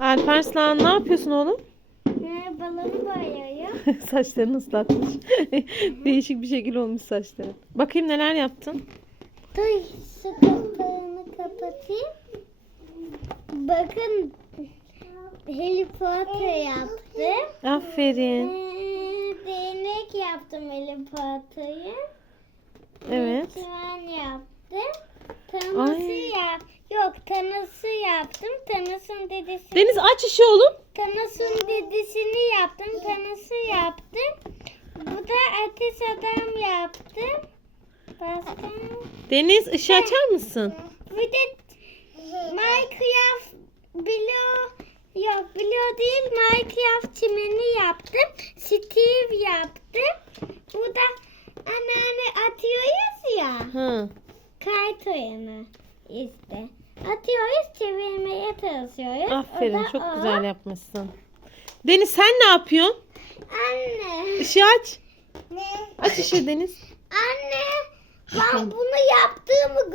Alparslan ne yapıyorsun oğlum? Ee, balonu boyuyor. Saçlarını ıslatmış. Değişik bir şekil olmuş saçların. Bakayım neler yaptın? Dur şu kapağını kapatayım. Bakın Harry Potter yaptım. Aferin. Ee, değnek yaptım Harry Potter'ı. Evet. Merdiven yaptım. Tanısı yaptım. Tanısın dedesi. Deniz aç işi oğlum. Tanısın dedesini yaptım. Tanısı yaptım. Bu da ateş adam yaptım. Başka? Deniz ışığı açar mısın? Bir de Minecraft Bilo yok Bilo değil Minecraft çimeni yaptım. Steve yaptım. Bu da anneanne atıyoruz ya. Ha. Kayıt oyunu işte. Atıyoruz çevirmeye çalışıyoruz. Aferin çok o. güzel yapmışsın. Deniz sen ne yapıyorsun? Anne. Işığı aç. Ne? Aç ışığı Deniz. Anne ben bunu yaptığımı